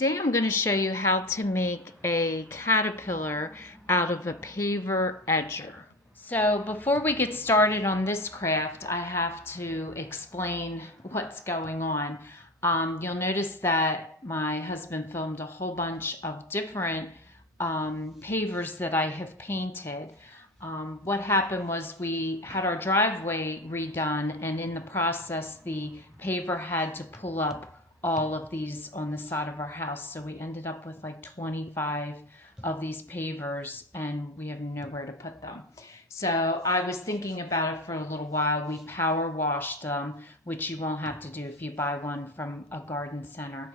Today I'm going to show you how to make a caterpillar out of a paver edger. So before we get started on this craft, I have to explain what's going on. You'll notice that my husband filmed a whole bunch of different pavers that I have painted. What happened was we had our driveway redone, and in the process the paver had to pull up all of these on the side of our house. So we ended up with like 25 of these pavers and we have nowhere to put them. So I was thinking about it for a little while. We power washed them, which you won't have to do if you buy one from a garden center.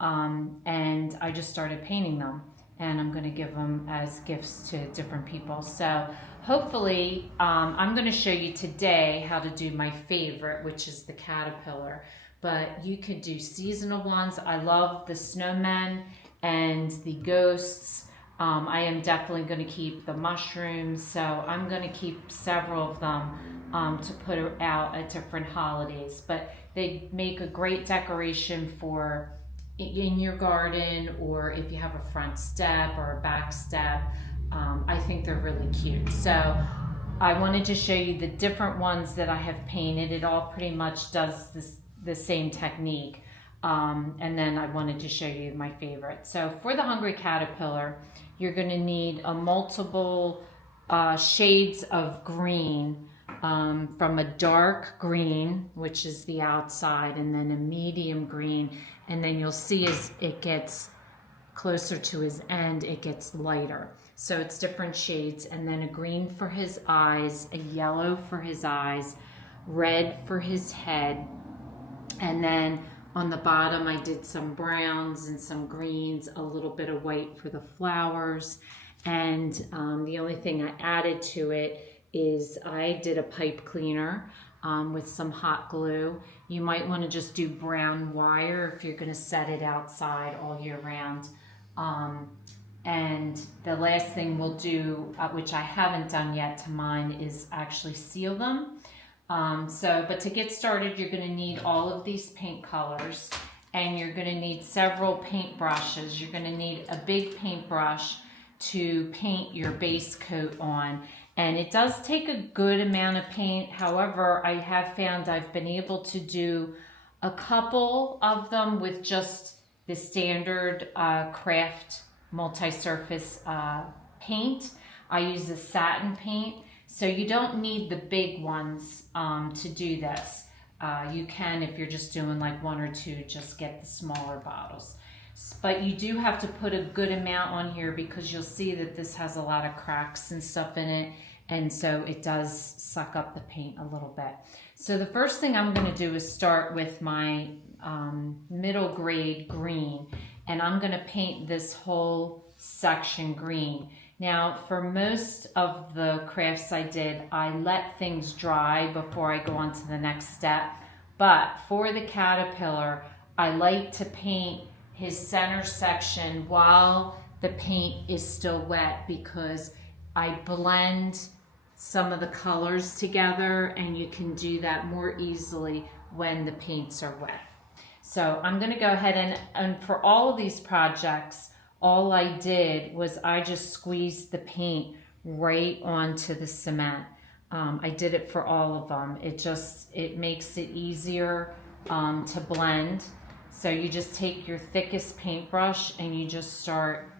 And I just started painting them, and I'm going to give them as gifts to different people. So hopefully I'm going to show you today how to do my favorite, which is the caterpillar. But you could do seasonal ones. I love the snowmen and the ghosts. I am definitely going to keep the mushrooms, so I'm going to keep several of them to put out at different holidays. But they make a great decoration for in your garden, or if you have a front step or a back step. I think they're really cute. So I wanted to show you the different ones that I have painted. It all pretty much does the same technique. And then I wanted to show you my favorite. So for the hungry caterpillar, you're going to need a multiple shades of green, from a dark green, which is the outside, and then a medium green, and then you'll see as it gets closer to his end, it gets lighter. So it's different shades, and then a green for his eyes, a yellow for his eyes, red for his head, and then on the bottom I did some browns and some greens, a little bit of white for the flowers, and the only thing I added to it is I did a pipe cleaner with some hot glue. You might want to just do brown wire if you're going to set it outside all year round. And the last thing we'll do, which I haven't done yet to mine, is actually seal them. But to get started, you're going to need all of these paint colors, and you're going to need several paint brushes. You're going to need a big paintbrush to paint your base coat on, and it does take a good amount of paint. However, I have found I've been able to do a couple of them with just the standard craft multi-surface paint. I use a satin paint. So you don't need the big ones to do this. You can, if you're just doing like one or two, just get the smaller bottles. But you do have to put a good amount on here because you'll see that this has a lot of cracks and stuff in it. And so it does suck up the paint a little bit. So the first thing I'm going to do is start with my middle grade green. And I'm going to paint this whole section green. Now, for most of the crafts I did, I let things dry before I go on to the next step. But for the caterpillar, I like to paint his center section while the paint is still wet, because I blend some of the colors together, and you can do that more easily when the paints are wet. So I'm going to go ahead and for all of these projects, all I did was I just squeezed the paint right onto the cement. I did it for all of them. It makes it easier to blend. So you just take your thickest paintbrush and you just start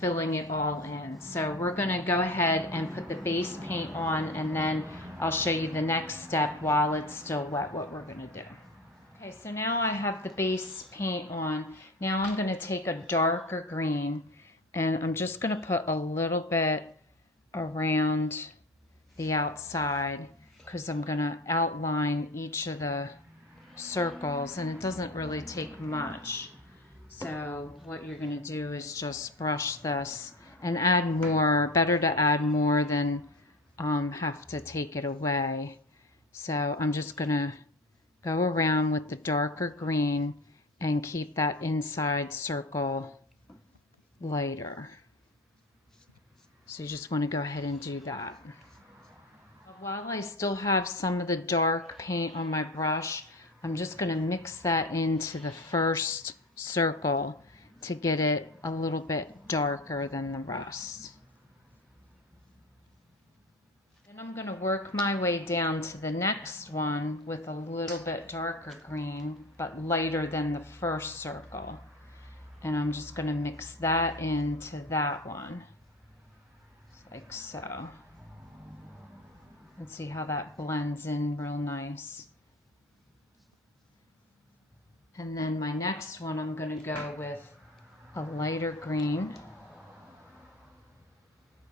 filling it all in. So we're going to go ahead and put the base paint on, and then I'll show you the next step while it's still wet what we're going to do. Okay, so now I have the base paint on. Now I'm going to take a darker green, and I'm just going to put a little bit around the outside, because I'm going to outline each of the circles, and it doesn't really take much. So what you're going to do is just brush this and add more. Better to add more than have to take it away. So I'm just going to go around with the darker green and keep that inside circle lighter. So you just want to go ahead and do that. While I still have some of the dark paint on my brush, I'm just going to mix that into the first circle to get it a little bit darker than the rest. Then I'm going to work my way down to the next one with a little bit darker green, but lighter than the first circle. And I'm just going to mix that into that one, like so. And see how that blends in real nice. And then my next one, I'm going to go with a lighter green.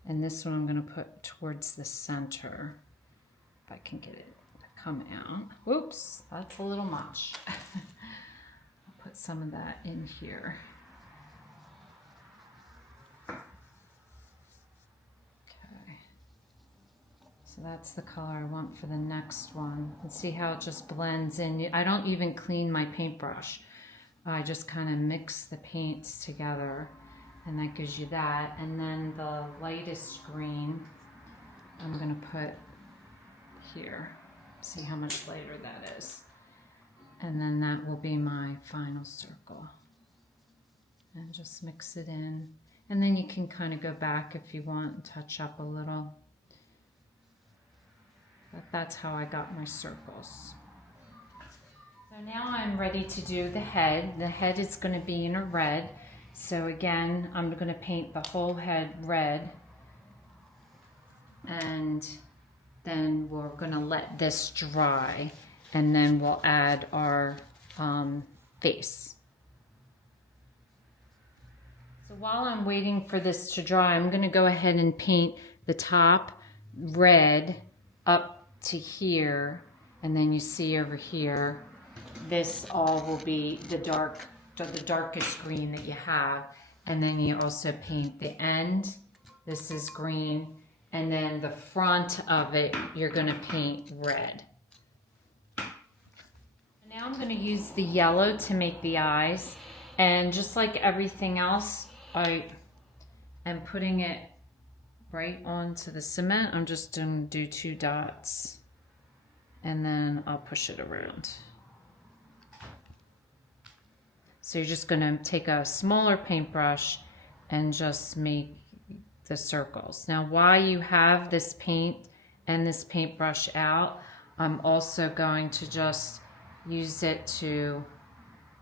And this one I'm going to put towards the center, if I can get it to come out. Whoops, that's a little much. I'll put some of that in here. Okay. So that's the color I want for the next one. And see how it just blends in. I don't even clean my paintbrush. I just kind of mix the paints together. And that gives you that. And then the lightest green, I'm gonna put here. See how much lighter that is. And then that will be my final circle. And just mix it in. And then you can kind of go back if you want and touch up a little. But that's how I got my circles. So now I'm ready to do the head. The head is gonna be in a red. So again, I'm going to paint the whole head red, and then we're going to let this dry, and then we'll add our face. So while I'm waiting for this to dry, I'm going to go ahead and paint the top red up to here, and then you see over here, this all will be the darkest green that you have. And then you also paint the end. This is green. And then the front of it, you're gonna paint red. Now I'm gonna use the yellow to make the eyes. And just like everything else, I am putting it right onto the cement. I'm just gonna do 2 dots. And then I'll push it around. So you're just gonna take a smaller paintbrush and just make the circles. Now while you have this paint and this paintbrush out, I'm also going to just use it to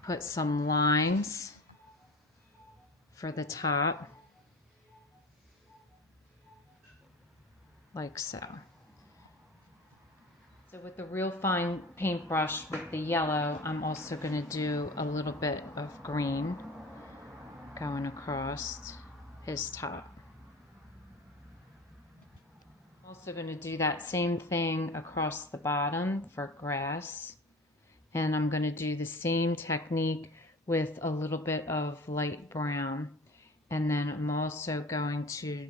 put some lines for the top, like so. So with the real fine paintbrush with the yellow, I'm also going to do a little bit of green going across his top. I'm also going to do that same thing across the bottom for grass. And I'm going to do the same technique with a little bit of light brown. And then I'm also going to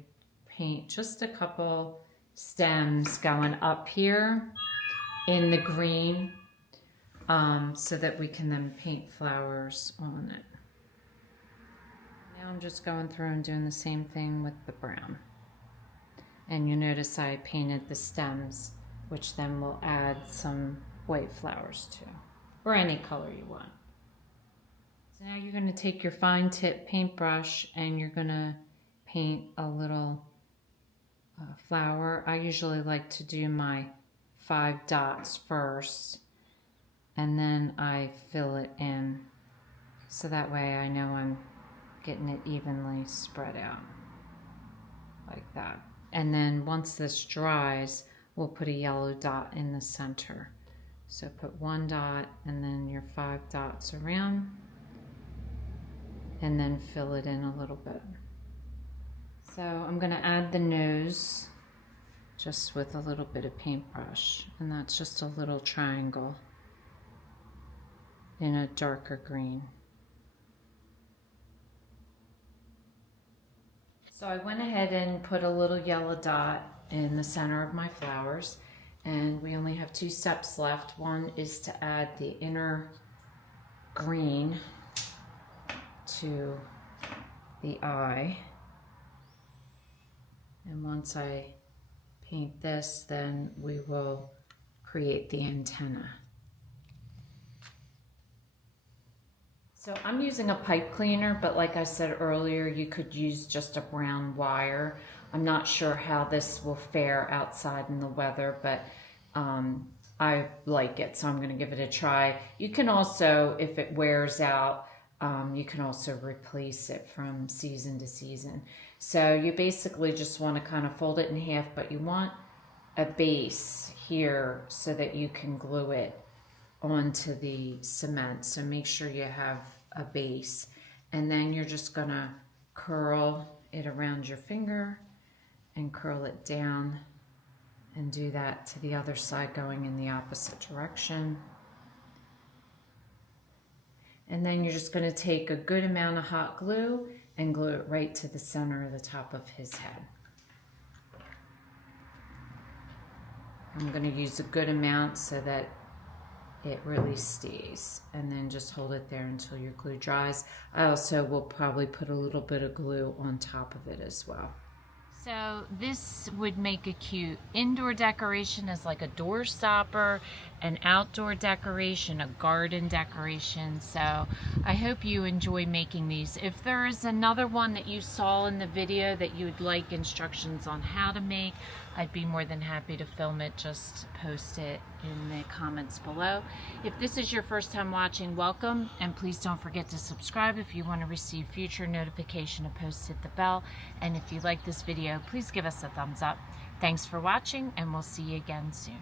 paint just a couple stems going up here in the green, so that we can then paint flowers on it. Now I'm just going through and doing the same thing with the brown. And you notice I painted the stems, which then we'll add some white flowers to, or any color you want. So now you're going to take your fine tip paintbrush and you're going to paint a little flower. I usually like to do my 5 dots first, and then I fill it in, so that way I know I'm getting it evenly spread out, like that. And then once this dries, we'll put a yellow dot in the center. So put 1 dot and then your 5 dots around, and then fill it in a little bit. So I'm going to add the nose just with a little bit of paintbrush, and that's just a little triangle in a darker green. So I went ahead and put a little yellow dot in the center of my flowers, and we only have 2 steps left. One is to add the inner green to the eye, and once I paint this, then we will create the antenna. So I'm using a pipe cleaner, but like I said earlier, you could use just a brown wire. I'm not sure how this will fare outside in the weather, but I like it, so I'm going to give it a try. You can also, if it wears out, you can also replace it from season to season. So you basically just want to kind of fold it in half, but you want a base here so that you can glue it onto the cement. So make sure you have a base, and then you're just gonna curl it around your finger and curl it down, and do that to the other side going in the opposite direction. And then you're just going to take a good amount of hot glue and glue it right to the center of the top of his head. I'm going to use a good amount so that it really stays, and then just hold it there until your glue dries. I also will probably put a little bit of glue on top of it as well. So this would make a cute indoor decoration as like a door stopper, an outdoor decoration, a garden decoration. So I hope you enjoy making these. If there is another one that you saw in the video that you would like instructions on how to make, I'd be more than happy to film it. Just post it in the comments below. If this is your first time watching, welcome, and please don't forget to subscribe if you want to receive future notification of posts. Hit the bell, and if you like this video, please give us a thumbs up. Thanks for watching, and we'll see you again soon.